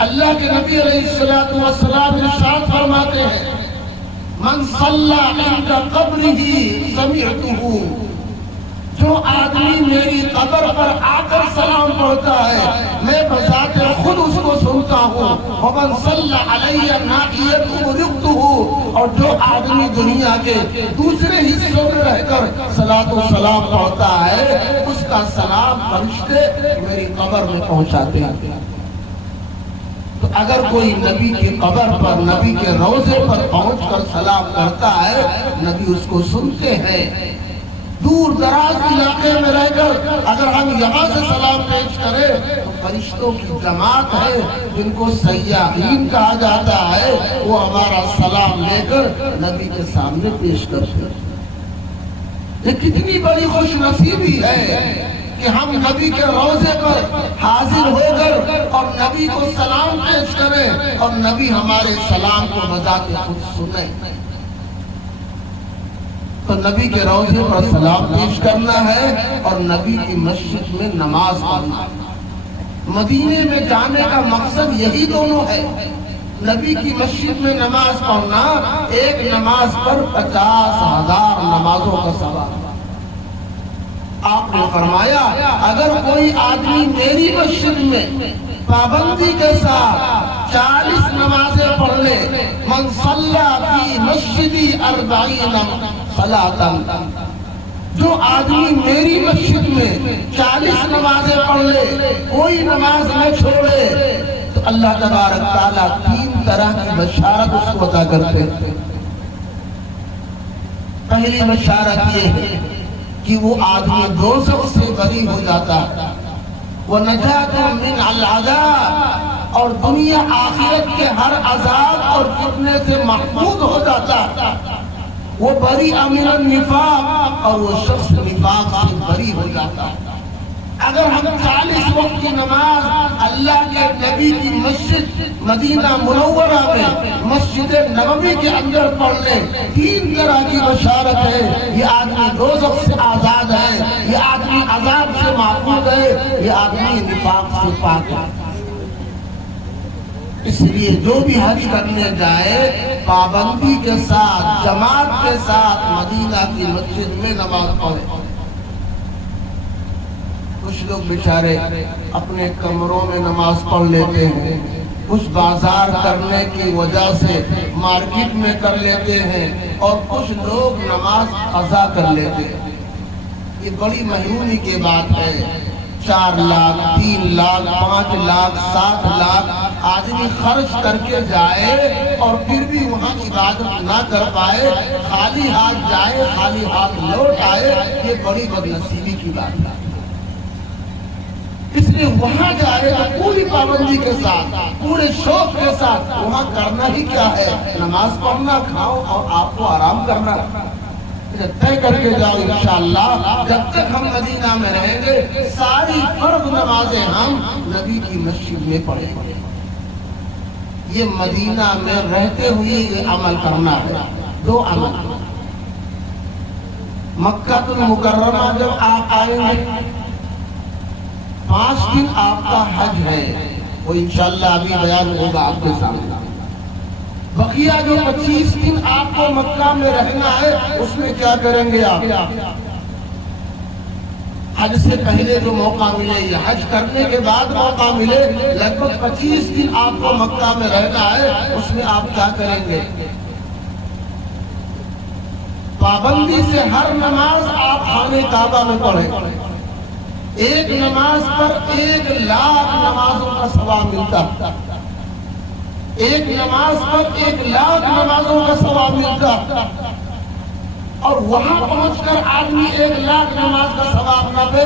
اللہ کے نبی علیہ السلام ارشاد فرماتے ہیں، من صلی عند قبرہ سمعتہ، جو آدمی میری قبر پر آ کر سلام پڑھتا ہے میں بذات خود اس کو سنتا ہوں۔ ومن صلی علی ناحیتہ رقتہ، اور جو آدمی دنیا کے دوسرے حصوں میں رہ کر صلاۃ و سلام پڑھتا ہے، اس کا سلام فرشتے میری قبر میں پہنچاتے ہیں۔ تو اگر کوئی نبی کی قبر پر، نبی کے روضے پر پہنچ کر سلام کرتا ہے، نبی اس کو سنتے ہیں۔ دور دراز علاقے میں رہ کر اگر ہم یہاں سے سلام پیش کریں تو فرشتوں کی جماعت ہے جن کو سیاحین کہا جاتا ہے، وہ ہمارا سلام لے کر نبی کے سامنے پیش کرتے ہیں۔ یہ کتنی بڑی خوش نصیبی ہے کہ ہم نبی کے روضے پر حاضر ہو کر اور نبی کو سلام پیش کریں، اور نبی ہمارے سلام کو بذات خود سنیں۔ تو نبی کے روضے پر سلام پیش کرنا ہے، اور نبی کی مسجد میں نماز پڑھنا ہے۔ مدینے میں جانے کا مقصد یہی دونوں ہے۔ نبی کی مسجد میں نماز پڑھنا، ایک نماز پر 50,000 نمازوں کا ثواب۔ آپ نے فرمایا اگر کوئی آدمی میری مسجد میں پابندی کے ساتھ 40 نمازیں پڑھ لے، من صلی فی مسجدی 40 صلاۃ، جو آدمی میری مسجد میں 40 نمازیں پڑھ لے، کوئی نماز نہ چھوڑے، تو اللہ تبارک تعالیٰ 3 طرح کی بشارت اس کو عطا کرتے ہیں۔ پہلی بشارت یہ ہے کہ وہ آدمی دوزخ سے بری ہو جاتا وَنَجَاتٌ مِّنْ الْعَذَابِ اور دنیا آخرت کے ہر عذاب اور فتنے سے محفوظ ہو جاتا وہ بری من النفاق اور وہ شخص نفاق سے بری ہو جاتا اگر ہم 40 وقت کی نماز اللہ کے نبی کی مسجد مدینہ منورہ میں مسجد نبوی کے اندر پڑھ لیں 3 طرح کی بشارت ہے یہ آدمی دوزخ سے آزاد ہے یہ آدمی عذاب سے محفوظ ہے یہ آدمی نفاق سے پاک ہے اس لیے جو بھی حج کرنے جائے پابندی کے ساتھ جماعت کے ساتھ مدینہ کی مسجد میں نماز پڑھے کچھ لوگ بیچارے اپنے کمروں میں نماز پڑھ لیتے ہیں کچھ بازار کرنے کی وجہ سے مارکیٹ میں کر لیتے ہیں اور کچھ لوگ نماز قضا کر لیتے ہیں یہ بڑی محرومی کی بات ہے 4 لاکھ 3 لاکھ 5 لاکھ 7 لاکھ آدمی خرچ کر کے جائے اور پھر بھی وہاں عبادت نہ کر پائے خالی ہاتھ جائے خالی ہاتھ لوٹ آئے یہ بڑی بدنصیبی کی بات ہے اس لیے وہاں جائے تو پوری پابندی کے ساتھ پورے شوق کے ساتھ وہاں کرنا ہی کیا ہے نماز پڑھنا کھاؤ اور آپ کو آرام کرنا طے کر کے جاؤ انشاءاللہ جب تک ہم مدینہ میں رہیں گے ساری فرض نمازیں ہم نبی کی مسجد میں پڑھیں گے یہ مدینہ میں رہتے ہوئے یہ عمل کرنا ہے 2 عمل مکہ المکرمہ جب آپ آئیں گے 5 دن آپ کا حج ہے وہ انشاءاللہ ابھی بیان ہوگا آپ کے سامنے بقیہ جو 25 دن آپ کو مکہ میں رہنا ہے اس میں کیا کریں گے آپ حج سے پہلے جو موقع ملے یا حج کرنے کے بعد موقع ملے لگ بھگ 25 دن آپ کو مکہ میں رہنا ہے اس میں آپ کیا کریں گے پابندی سے ہر نماز آپ خانہ کعبہ میں پڑھیں ایک نماز پر 1 لاکھ نمازوں کا ثواب ملتا ایک نماز پر 1 لاکھ نمازوں کا ثواب ملتا اور وہاں پہنچ کر آدمی 1 لاکھ نماز کا ثواب نہ دے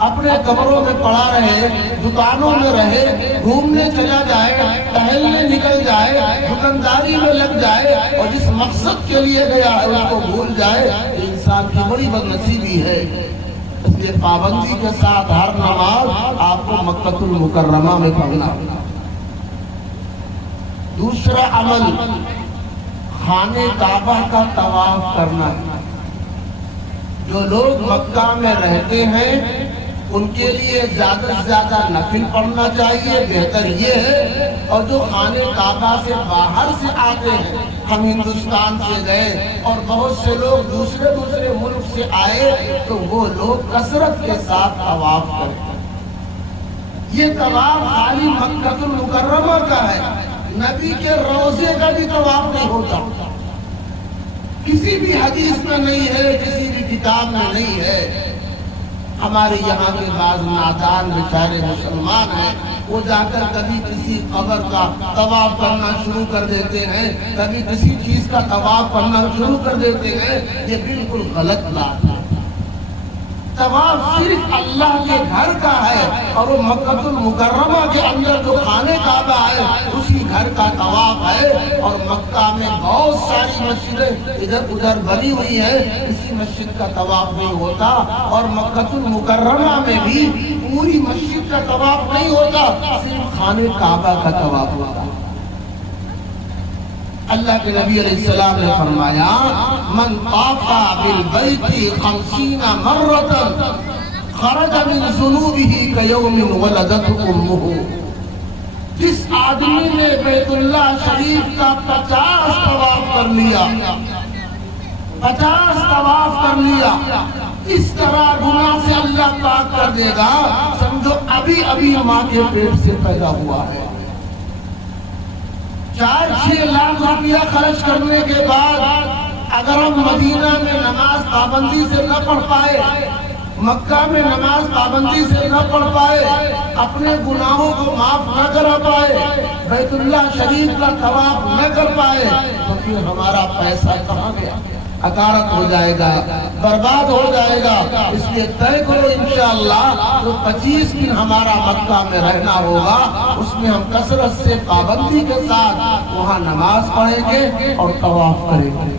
اپنے کمروں میں پڑا رہے دکانوں میں رہے گھومنے چلا جائے ٹہلنے نکل جائے دکانداری میں لگ جائے اور جس مقصد کے لیے گیا ہے اس کو بھول جائے انسان کی بڑی بدنصیبی ہے اس لیے پابندی کے ساتھ ہر نماز آپ کو مکہ المکرمہ میں پڑھنا دوسرا عمل خانہ کعبہ کا طواف کرنا جو لوگ مکہ میں رہتے ہیں ان کے لیے زیادہ سے زیادہ نفل پڑھنا چاہیے بہتر یہ ہے اور جو خانہ کعبہ سے باہر سے آتے ہیں ہم ہندوستان سے گئے اور بہت سے لوگ دوسرے ملک سے آئے تو وہ لوگ کثرت کے ساتھ طواف کرتے یہ طواف خالی مکہ المکرمہ کا ہے نبی کے روضے کا بھی طواف نہیں ہوتا کسی بھی حدیث میں نہیں ہے کسی بھی کتاب میں نہیں ہے ہمارے یہاں کے بعض نادان بیچارے مسلمان ہیں وہ جا کر کبھی کسی قبر کا طواف کرنا شروع کر دیتے ہیں کبھی کسی چیز کا طواف کرنا شروع کر دیتے ہیں یہ بالکل غلط بات ہے طواف صرف اللہ کے گھر کا ہے اور وہ مکہ المکرمہ کے اندر جو خانہ کعبہ ہے اسی گھر کا طواف ہے اور مکہ میں بہت ساری مسجدیں ادھر ادھر بنی ہوئی ہے کسی مسجد کا طواف نہیں ہوتا اور مکہ المکرمہ میں بھی پوری مسجد کا طواف نہیں ہوتا صرف خانہ کعبہ کا طواف ہوتا اللہ کے نبی علیہ السلام نے فرمایا من طاف بالبیت 50 مرة خرج من ذنوبه كيوم ولدته امه جس آدمی نے بیت اللہ شریف کا 50 طواف کر لیا 50 طواف کر لیا اس طرح گناہ سے اللہ پاک کر دے گا سمجھو ابھی ابھی ماں کے پیٹ سے پیدا ہوا ہے 4-6 لاکھ روپیہ خرچ کرنے کے بعد اگر ہم مدینہ میں نماز پابندی سے نہ پڑھ پائے مکہ میں نماز پابندی سے نہ پڑھ پائے اپنے گناہوں کو معاف نہ کر پائے بیت اللہ شریف کا طواف نہ کر پائے تو پھر ہمارا پیسہ کہاں گیا اکارت ہو جائے گا، برباد ہو جائے گا۔ اس لیے طے کرو انشاءاللہ جو 25 دن ہمارا مکہ میں رہنا ہوگا اس میں ہم کثرت سے پابندی کے ساتھ وہاں نماز پڑھیں گے اور طواف کریں گے۔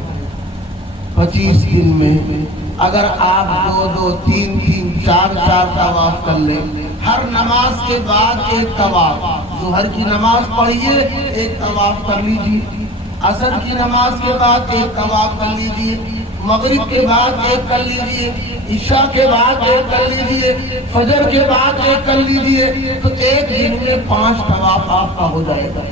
25 دن میں اگر آپ 2 3 4 طواف کر لیں، ہر نماز کے بعد ایک طواف، ظہر کی نماز پڑھیے ایک طواف کر لیجیے، عصر کی نماز کے بعد ایک طواف کر لیجیے، مغرب کے بعد ایک کر لیجیے، عشاء کے بعد ایک کر لیجیے، فجر کے بعد ایک کر لیجیے، تو ایک دن میں 5 طواف آپ کا ہو جائے گا۔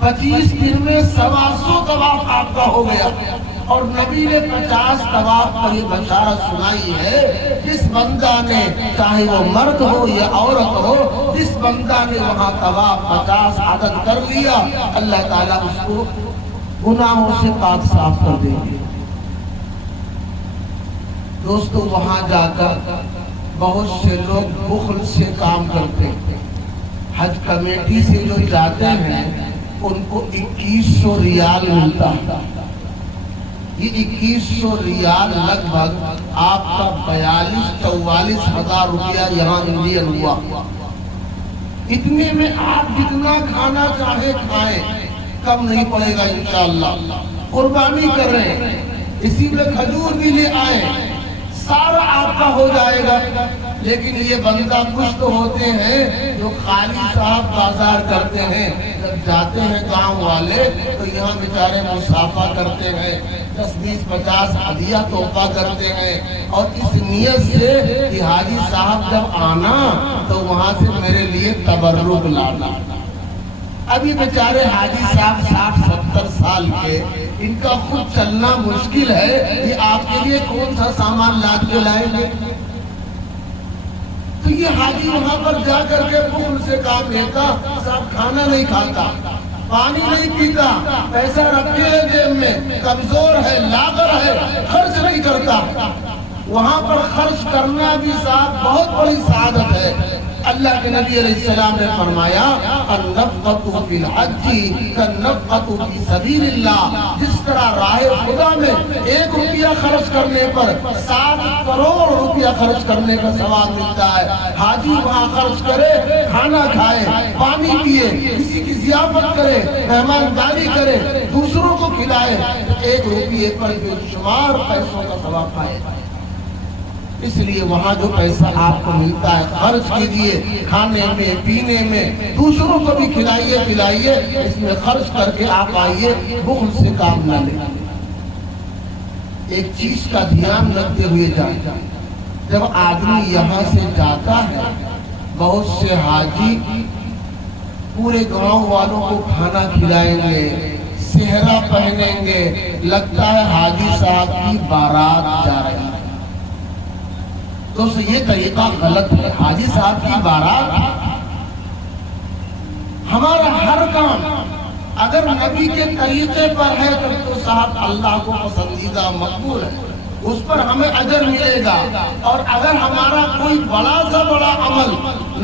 25 دن میں 125 طواف آپ کا ہو گیا۔ اور نبی نے 50 طواف پر یہ بشارت سنائی ہے، جس بندہ نے چاہے وہ مرد ہو یا عورت ہو، جس بندہ نے وہاں طواف 50 عدد کر لیا، اللہ تعالیٰ اس کو گناہوں سے پاک صاف کر دیں گے۔ دوستو وہاں جا کر بہت سے لوگ بخل سے کام کرتے ہیں۔ حج کمیٹی سے جو جاتے ہیں ان کو 2100 ریال ملتا ہے۔ یہ 2100 ریال لگ بھگ آپ کا 42-44 ہزار روپیہ یہاں انڈین ہوا۔ اتنے میں آپ جتنا کھانا چاہے کھائیں، کم نہیں پڑے گا انشاءاللہ۔ قربانی کر رہے ہیں، اسی میں کھجور بھی لے آئیں، سارا آپ کا ہو جائے گا۔ لیکن یہ بندہ کچھ تو ہوتے ہیں جو خالی صاحب بازار کرتے ہیں، جب جاتے ہیں گاؤں والے تو یہاں بیچارے مصافہ کرتے ہیں، 10-20-50 ہدیہ تحفہ کرتے ہیں، اور اس نیت سے کہ حاجی صاحب جب آنا تو وہاں سے میرے لیے تبرک لانا۔ ابھی بیچارے حاجی صاحب 60-70 سال کے، ان کا خود چلنا مشکل ہے، یہ آپ کے لیے کون سا سامان لاد کے لائیں گے؟ تو یہ حاجی وہاں پر جا کر کے بخل سے کام لیتا، صاحب کھانا نہیں کھاتا، پانی نہیں پیتا، پیسہ رکھے ہے جیب میں، کمزور ہے، لاغر ہے، خرچ نہیں کرتا۔ وہاں پر خرچ کرنا بھی صاحب بہت بڑی سعادت ہے۔ اللہ کے نبی علیہ السلام نے فرمایا النفقۃ فی الحج کالنفقۃ فی سبیل اللہ، جس طرح راہ خدا میں 1 روپیہ خرچ کرنے پر 7 کروڑ روپیہ خرچ کرنے کا ثواب ملتا ہے۔ حاجی وہاں خرچ کرے، کھانا کھائے، پانی پیے، کسی کی ضیافت کرے، مہمانداری کرے، دوسروں کو کھلائے، 1 روپیے پر بے شمار پیسوں کا ثواب پائے۔ اس لیے وہاں جو پیسہ آپ کو ملتا ہے خرچ کیجئے، کھانے میں، پینے میں، دوسروں کو بھی کھلائیے پلائیے، اس میں خرچ کر کے آپ آئیے، بخل سے کام نہ لیں۔ ایک چیز کا دھیان رکھتے ہوئے جائے، جب آدمی یہاں سے جاتا ہے، بہت سے حاجی پورے گاؤں والوں کو کھانا کھلائیں گے، صحرا پہنیں گے، لگتا ہے حاجی صاحب کی بارات جا رہی ہے۔ تو یہ طریقہ غلط ہے۔ حاجی صاحب کی بارات، ہمارا ہر کام اگر نبی کے طریقے پر ہے تو صاحب اللہ کو پسندیدہ مقبول ہے، اس پر ہمیں اجر ملے گا۔ اور اگر ہمارا کوئی بڑا سا بڑا عمل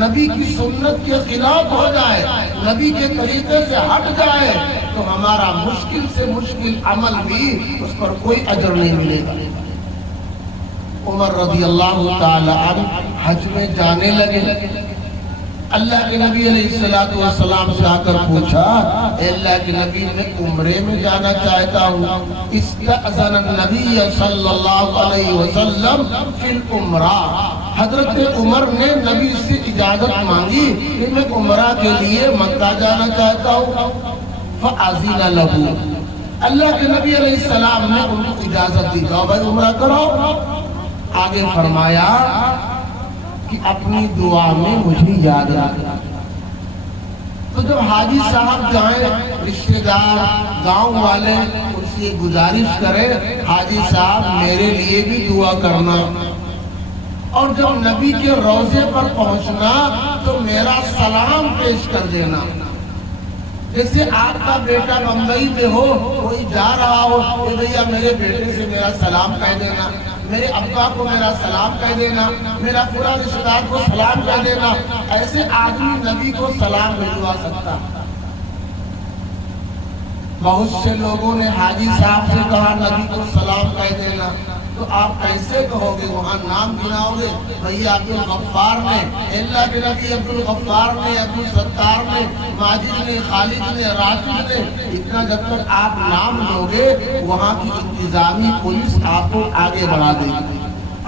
نبی کی سنت کے خلاف ہو جائے، نبی کے طریقے سے ہٹ جائے، تو ہمارا مشکل سے مشکل عمل بھی اس پر کوئی اجر نہیں ملے گا۔ عمر رضی اللہ تعالی عنہ حج میں جانے لگے، اللہ کے نبی علیہ السلام سے آ کر پوچھا، اے اللہ کے نبی میں عمرے میں جانا چاہتا ہوں۔ استأذن النبی صلی اللہ علیہ وسلم فی العمرہ، حضرت عمر نے نبی سے اجازت مانگی کہ میں عمرہ کے لیے مکہ جانا چاہتا ہوں۔ فأذن له، اللہ کے نبی علیہ السلام نے ان کو اجازت دی، کہا بھائی عمرہ کرو۔ آگے فرمایا کہ اپنی دعا میں مجھے یاد رکھنا۔ تو جب حاجی صاحب جائیں، رشتہ دار، گاؤں والے ان سے گزارش کریں، حاجی صاحب میرے لیے بھی دعا کرنا، اور جب نبی کے روضے پر پہنچنا تو میرا سلام پیش کر دینا۔ جیسے آپ کا بیٹا بمبئی میں ہو، کوئی جا رہا ہو، کہ بھیا میرے بیٹے سے میرا سلام کہہ دینا، میرے ابا کو میرا سلام کہہ دینا، میرا پورا رشتہ دار کو سلام کہہ دینا۔ ایسے آدمی نبی کو سلام بھجوا سکتا۔ بہت سے لوگوں نے حاجی صاحب سے کہا نبی کو سلام کہہ دینا، تو آپ کیسے کہو گے؟ وہاں نام گناؤ گے، بھیا عبد الغفار نے، اللہ کے نبی عبد الغفار نے، عبد الستار نے، ماجد نے، خالد نے، راشد نے، اتنا جب تک آپ نام لو گے وہاں کی انتظامی پولیس آپ کو آگے بڑھا دے گی،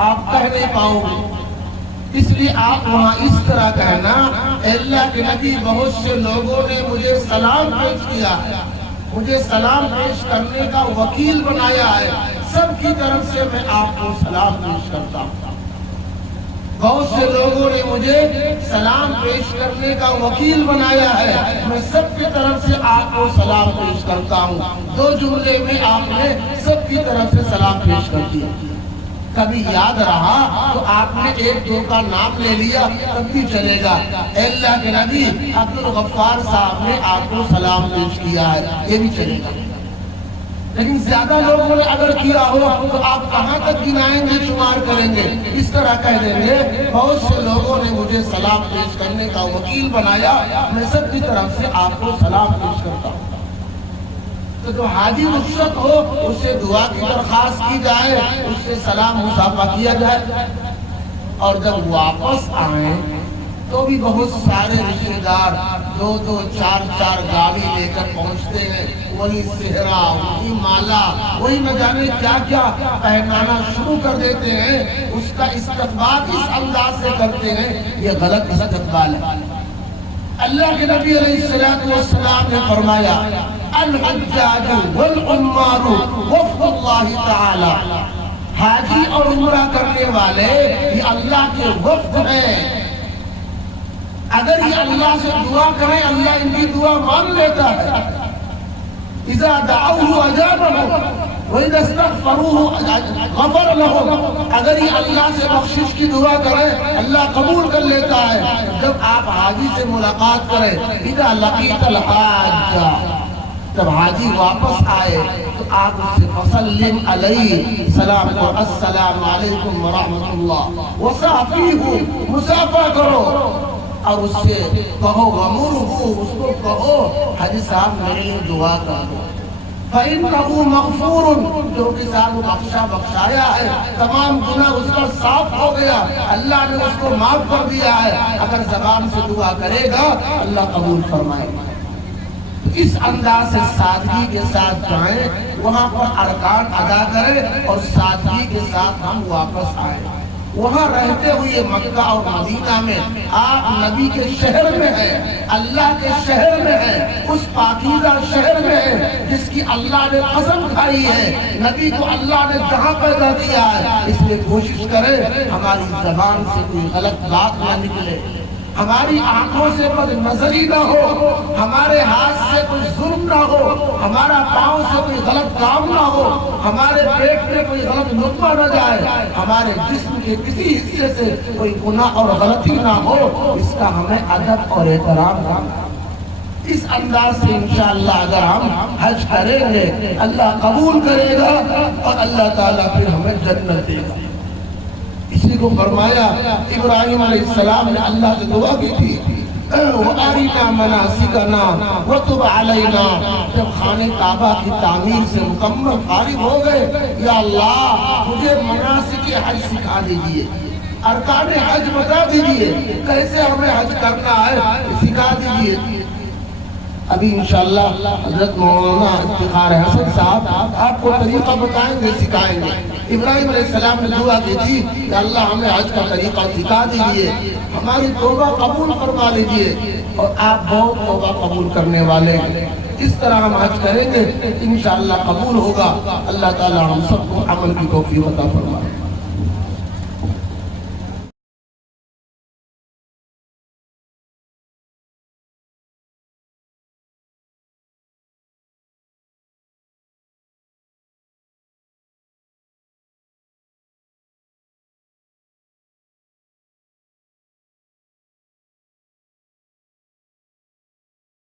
آپ کہہ نہیں پاؤ گے۔ اس لیے آپ وہاں اس طرح کہنا، اللہ کے نبی بہت سے لوگوں نے مجھے سلام پیش کیا ہے، مجھے سلام پیش کرنے کا وکیل بنایا ہے، سب کی طرف سے میں آپ کو سلام پیش کرتا ہوں۔ بہت سے لوگوں نے مجھے سلام پیش کرنے کا وکیل بنایا ہے، میں سب کی طرف سے آپ کو سلام پیش کرتا ہوں۔ دو جملے میں آپ نے سب کی طرف سے سلام پیش کر دیا۔ کبھی یاد رہا تو آپ نے ایک دو کا نام لے لیا تب بھی چلے گا، اللہ کے نبی عبد الغفار صاحب نے آپ کو سلام پیش کیا ہے، یہ بھی چلے گا۔ لیکن زیادہ لوگوں نے اگر کیا ہو تو آپ کہاں تک گنائیں گے، شمار کریں گے؟ اس طرح کہہ دیں گے بہت سے لوگوں نے مجھے سلام پیش کرنے کا وکیل بنایا، میں سب کی طرف سے آپ کو سلام پیش کرتا ہوں۔ تو جو حاجی رخصت ہو اس سے دعا کی درخواست کی جائے، اس سے سلام مصافحہ کیا جائے، اور جب واپس آئیں تو بھی بہت سارے رشتہ دار دو دو چار چار گاڑی لے کر پہنچتے ہیں، وہی صحرا، وہی مالا، وہی نہ جانے کیا کیا پہنانا شروع کر دیتے ہیں، اس کا استقبال اس انداز سے کرتے ہیں، یہ غلط استقبال ہے۔ اللہ کے نبی علیہ السلام نے فرمایا الحجاج والعمار وفد اللہ تعالی، حاجی اور عمرہ کرنے والے یہ اللہ کے وفد ہیں، اگر یہ اللہ سے دعا کریں اللہ ان کی دعا مان لیتا ہے۔ اذا دعوه اجابه واذا استغفروه غفر لهم، اگر یہ اللہ سے بخشش کی دعا کریں اللہ قبول کر لیتا ہے۔ جب آپ حاجی سے ملاقات کریں، اذا لقیت الحاج، جب حاجی واپس آئے تو آپ اس سے فسلم علیہ، سلام کو السلام علیکم ورحمۃ اللہ، وصافیہ، مصافحہ کرو، اور اس سے کہو ومرہو، اس کو کہو حاجی صاحب میرے لیے دعا کرو، فَإِنَّهُ مَغْفُورٌ، جو کہ صاحب بخشایا ہے، تمام گناہ اس کا صاف ہو گیا، اللہ نے اس کو معاف کر دیا ہے، اگر زبان سے دعا کرے گا اللہ قبول فرمائے گا۔ اس انداز سے سادگی کے ساتھ جائیں، وہاں پر ارکان ادا کریں اور سادگی کے ساتھ ہم واپس آئیں۔ وہاں رہتے ہوئے مکہ اور مدینہ میں آپ نبی کے شہر میں ہیں، اللہ کے شہر میں ہیں، اس پاکیزہ شہر میں ہیں جس کی اللہ نے قسم کھائی ہے، نبی کو اللہ نے جہاں پیدا کیا ہے، اس لیے کوشش کریں ہماری زبان سے کوئی غلط بات نہ نکلے، ہماری آنکھوں سے بد نظری نہ ہو، ہمارے ہاتھ سے کوئی ظلم نہ ہو، ہمارا پاؤں سے کوئی غلط کام نہ ہو، ہمارے پیٹ میں کوئی غلط لقمہ نہ جائے، ہمارے جسم کے کسی حصے سے کوئی گناہ اور غلطی نہ ہو، اس کا ہمیں ادب اور احترام کرنا۔ اس انداز سے انشاءاللہ اگر ہم حج کریں گے اللہ قبول کرے گا اور اللہ تعالیٰ پھر ہمیں جنت دے گا۔ اسی کو فرمایا ابراہیم علیہ السلام نے اللہ سے دعا کی تھی وَأَرِنَا مَنَاسِكَنَا وَتُبْ عَلَيْنَا، جب خانہ کعبہ کی تعمیر سے مکمل فارغ ہو گئے، یا اللہ مجھے مناسک حج سکھا دیجئے، ارکان حج بتا دیجئے، کیسے ہمیں حج کرنا ہے سکھا دیجئے۔ ابھی انشاءاللہ حضرت مولانا افتخار حسن صاحب آپ کو طریقہ بتائیں گے، سکھائیں گے۔ ابراہیم علیہ السلام نے دعا کی تھی کہ اللہ ہمیں حج کا طریقہ سکھا دیجئے، ہماری توبہ قبول فرما لیجئے، اور آپ بہت توبہ قبول کرنے والے ہیں، اس طرح ہم حج کریں گے انشاءاللہ قبول ہوگا۔ اللہ تعالی ہم سب کو عمل کی توفیق عطا فرمائے۔